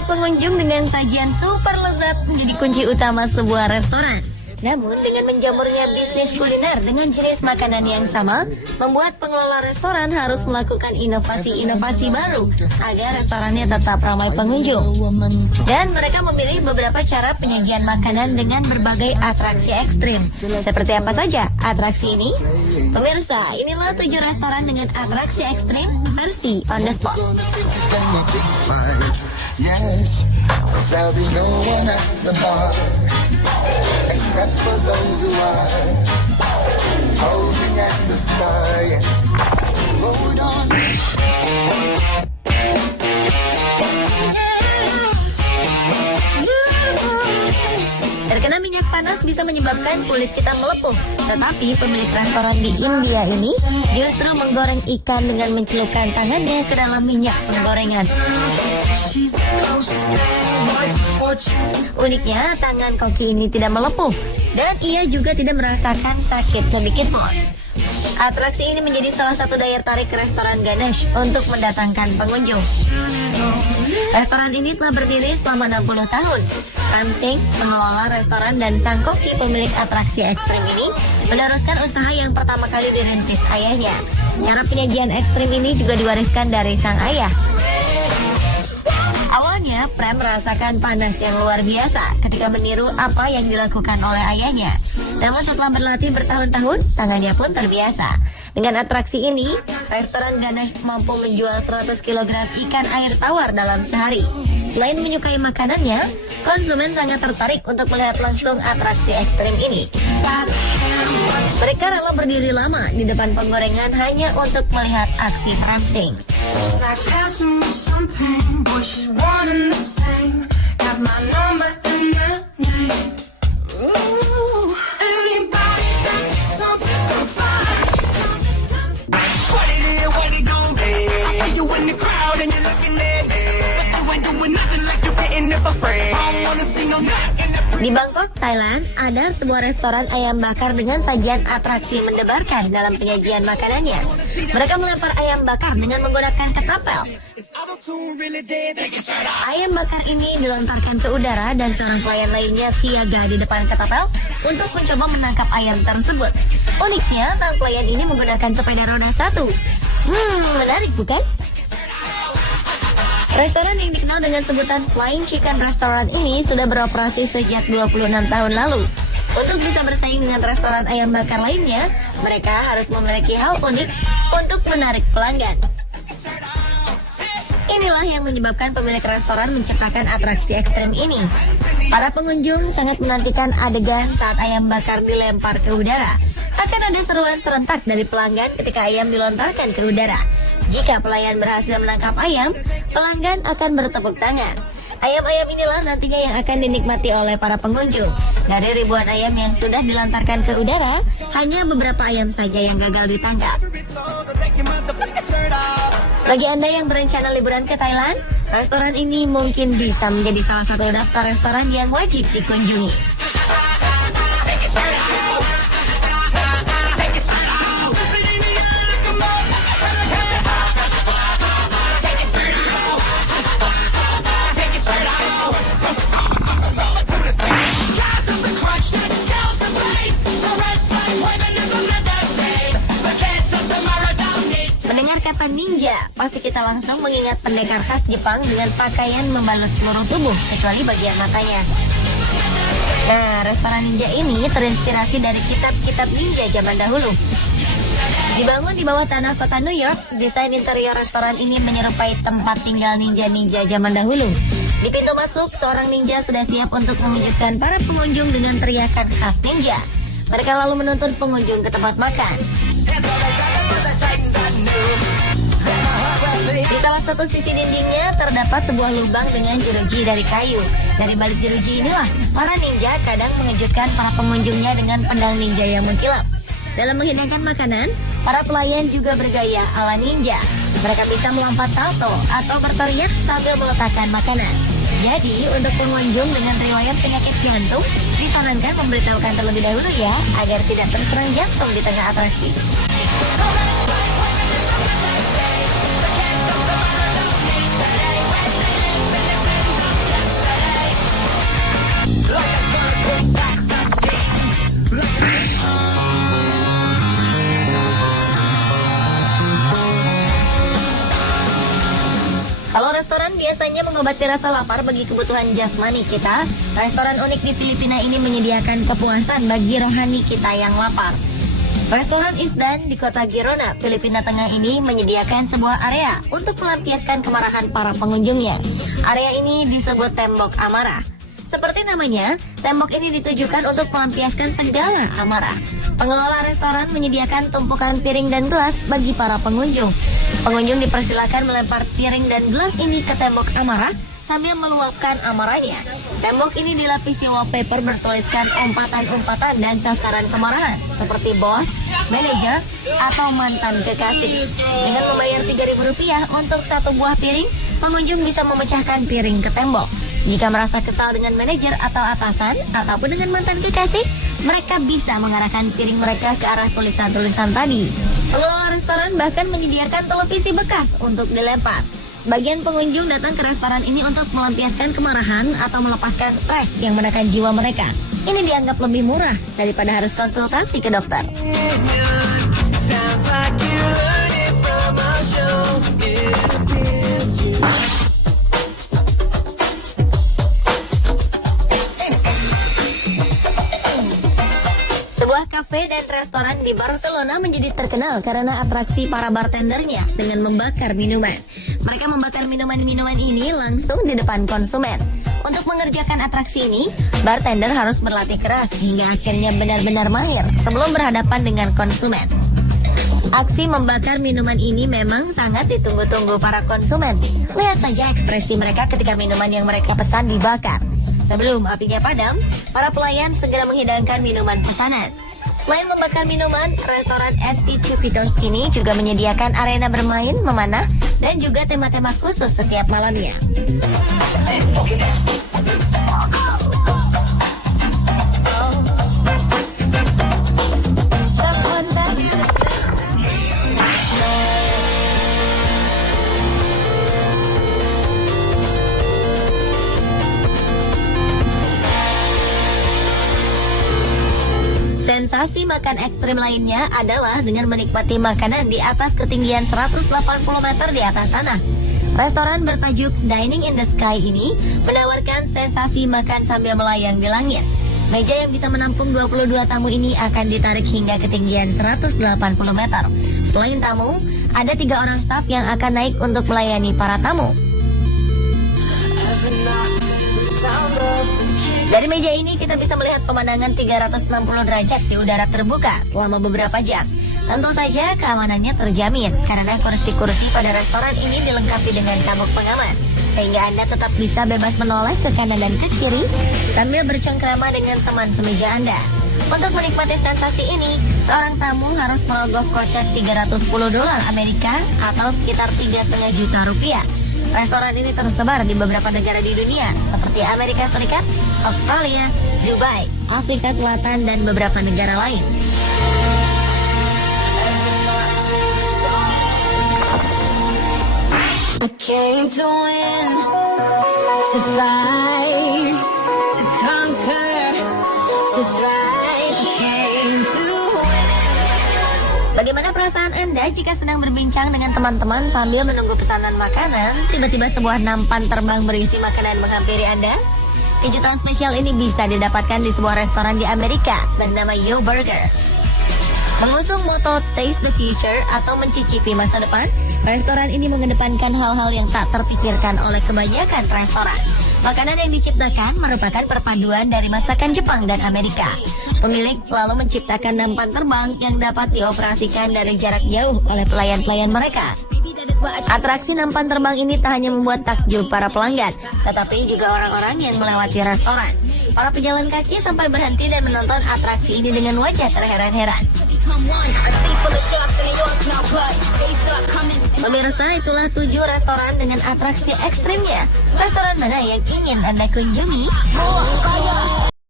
menarik pengunjung dengan sajian super lezat menjadi kunci utama sebuah restoran. Namun dengan menjamurnya bisnis kuliner dengan jenis makanan yang sama, membuat pengelola restoran harus melakukan inovasi-inovasi baru agar restorannya tetap ramai pengunjung. Dan mereka memilih beberapa cara penyajian makanan dengan berbagai atraksi ekstrim. Seperti apa saja atraksi ini? Pemirsa, inilah 7 restoran dengan atraksi ekstrim versi on the spot. Yes, there'll be no one at the bar except for those who are posing as the star. Hold on. Terkena minyak panas bisa menyebabkan kulit kita melepuh. Tetapi pemilik restoran di India ini justru menggoreng ikan dengan mencelupkan tangannya ke dalam minyak penggorengan. Uniknya, tangan koki ini tidak melepuh dan ia juga tidak merasakan sakit sedikit pun. Atraksi ini menjadi salah satu daya tarik restoran Ganesh untuk mendatangkan pengunjung. Restoran ini telah berdiri selama 60 tahun. Ram Singh, pengelola restoran dan sang koki pemilik atraksi ekstrim ini, meneruskan usaha yang pertama kali dirintis ayahnya. Cara penyajian ekstrim ini juga diwariskan dari sang ayah. Awalnya, Prem merasakan panas yang luar biasa ketika meniru apa yang dilakukan oleh ayahnya. Namun setelah berlatih bertahun-tahun, tangannya pun terbiasa. Dengan atraksi ini, restoran Ganesh mampu menjual 100 kg ikan air tawar dalam sehari. Selain menyukai makanannya, konsumen sangat tertarik untuk melihat langsung atraksi ekstrim ini. Mereka rela berdiri lama di depan penggorengan hanya untuk melihat aksi Ram Singh. Di Bangkok, Thailand, ada sebuah restoran ayam bakar dengan sajian atraksi mendebarkan dalam penyajian makanannya. Mereka melempar ayam bakar dengan menggunakan ketapel. Ayam bakar ini dilontarkan ke udara dan seorang pelayan lainnya siaga di depan ketapel untuk mencoba menangkap ayam tersebut. Uniknya, sang pelayan ini menggunakan sepeda roda 1. Menarik bukan? Restoran yang dikenal dengan sebutan Flying Chicken Restaurant ini sudah beroperasi sejak 26 tahun lalu. Untuk bisa bersaing dengan restoran ayam bakar lainnya, mereka harus memiliki hal unik untuk menarik pelanggan. Inilah yang menyebabkan pemilik restoran menciptakan atraksi ekstrim ini. Para pengunjung sangat menantikan adegan saat ayam bakar dilempar ke udara. Akan ada seruan serentak dari pelanggan ketika ayam dilontarkan ke udara. Jika pelayan berhasil menangkap ayam, pelanggan akan bertepuk tangan. Ayam-ayam inilah nantinya yang akan dinikmati oleh para pengunjung. Dari ribuan ayam yang sudah dilantarkan ke udara, hanya beberapa ayam saja yang gagal ditangkap. Bagi Anda yang berencana liburan ke Thailand, restoran ini mungkin bisa menjadi salah satu daftar restoran yang wajib dikunjungi. Mendengar kata ninja, pasti kita langsung mengingat pendekar khas Jepang dengan pakaian membalut seluruh tubuh, kecuali bagian matanya. Nah, restoran ninja ini terinspirasi dari kitab-kitab ninja zaman dahulu. Dibangun di bawah tanah kota New York, desain interior restoran ini menyerupai tempat tinggal ninja-ninja zaman dahulu. Di pintu masuk, seorang ninja sudah siap untuk mengejutkan para pengunjung dengan teriakan khas ninja. Mereka lalu menuntun pengunjung ke tempat makan. Di salah satu sisi dindingnya terdapat sebuah lubang dengan jeruji dari kayu. Dari balik jeruji inilah para ninja kadang mengejutkan para pengunjungnya dengan pedang ninja yang mengkilap. Dalam menghidangkan makanan, para pelayan juga bergaya ala ninja. Mereka bisa melompat salto atau berteriak sambil meletakkan makanan. Jadi, untuk pengunjung dengan riwayat penyakit jantung, disarankan memberitahukan terlebih dahulu ya, agar tidak terserang jantung di tengah atraksi. Kalau restoran biasanya mengobati rasa lapar bagi kebutuhan jasmani kita, restoran unik di Filipina ini menyediakan kepuasan bagi rohani kita yang lapar. Restoran Isdan di kota Girona, Filipina Tengah ini menyediakan sebuah area untuk melampiaskan kemarahan para pengunjungnya. Area ini disebut Tembok Amarah. Seperti namanya, tembok ini ditujukan untuk melampiaskan segala amarah. Pengelola restoran menyediakan tumpukan piring dan gelas bagi para pengunjung. Pengunjung dipersilakan melempar piring dan gelas ini ke tembok amarah sambil meluapkan amarahnya. Tembok ini dilapisi wallpaper bertuliskan umpatan-umpatan dan sasaran kemarahan seperti bos, manajer, atau mantan kekasih. Dengan membayar Rp3.000 untuk satu buah piring, pengunjung bisa memecahkan piring ke tembok. Jika merasa kesal dengan manajer atau atasan, ataupun dengan mantan kekasih, mereka bisa mengarahkan piring mereka ke arah tulisan-tulisan tadi. Pengelola restoran bahkan menyediakan televisi bekas untuk dilempar. Sebagian pengunjung datang ke restoran ini untuk melampiaskan kemarahan atau melepaskan stres yang menekan jiwa mereka. Ini dianggap lebih murah daripada harus konsultasi ke dokter. Sebuah kafe dan restoran di Barcelona menjadi terkenal karena atraksi para bartendernya dengan membakar minuman. Mereka membakar minuman-minuman ini langsung di depan konsumen. Untuk mengerjakan atraksi ini, bartender harus berlatih keras hingga akhirnya benar-benar mahir sebelum berhadapan dengan konsumen. Aksi membakar minuman ini memang sangat ditunggu-tunggu para konsumen. Lihat saja ekspresi mereka ketika minuman yang mereka pesan dibakar. Sebelum apinya padam, para pelayan segera menghidangkan minuman pesanan. Selain membakar minuman, restoran SP Chupitos ini juga menyediakan arena bermain, memanah, dan juga tema-tema khusus setiap malamnya. Sensasi makan ekstrim lainnya adalah dengan menikmati makanan di atas ketinggian 180 meter di atas tanah. Restoran bertajuk Dining in the Sky ini menawarkan sensasi makan sambil melayang di langit. Meja yang bisa menampung 22 tamu ini akan ditarik hingga ketinggian 180 meter. Selain tamu, ada 3 orang staf yang akan naik untuk melayani para tamu. Dari meja ini kita bisa melihat pemandangan 360 derajat di udara terbuka selama beberapa jam. Tentu saja keamanannya terjamin karena kursi-kursi pada restoran ini dilengkapi dengan cambuk pengaman, sehingga Anda tetap bisa bebas menoleh ke kanan dan ke kiri sambil bercengkrama dengan teman semeja Anda. Untuk menikmati sensasi ini, seorang tamu harus merogoh kocek $310 Amerika atau sekitar Rp3,5 juta. Restoran ini tersebar di beberapa negara di dunia seperti Amerika Serikat, Australia, Dubai, Afrika Selatan, dan beberapa negara lain. I came to win, to fight, to conquer, to thrive. I came to win. Bagaimana perasaan Anda jika sedang berbincang dengan teman-teman sambil menunggu pesanan makanan, tiba-tiba sebuah nampan terbang berisi makanan menghampiri Anda? Kejutan spesial ini bisa didapatkan di sebuah restoran di Amerika bernama Yo Burger. Mengusung moto Taste the Future atau mencicipi masa depan, restoran ini mengedepankan hal-hal yang tak terpikirkan oleh kebanyakan restoran. Makanan yang diciptakan merupakan perpaduan dari masakan Jepang dan Amerika. Pemilik lalu menciptakan nampan terbang yang dapat dioperasikan dari jarak jauh oleh pelayan-pelayan mereka. Atraksi nampan terbang ini tak hanya membuat takjub para pelanggan, tetapi juga orang-orang yang melewati restoran. Para pejalan kaki sampai berhenti dan menonton atraksi ini dengan wajah terheran-heran. Pemirsa, itulah 7 restoran dengan atraksi ekstrimnya. Restoran mana yang ingin Anda kunjungi?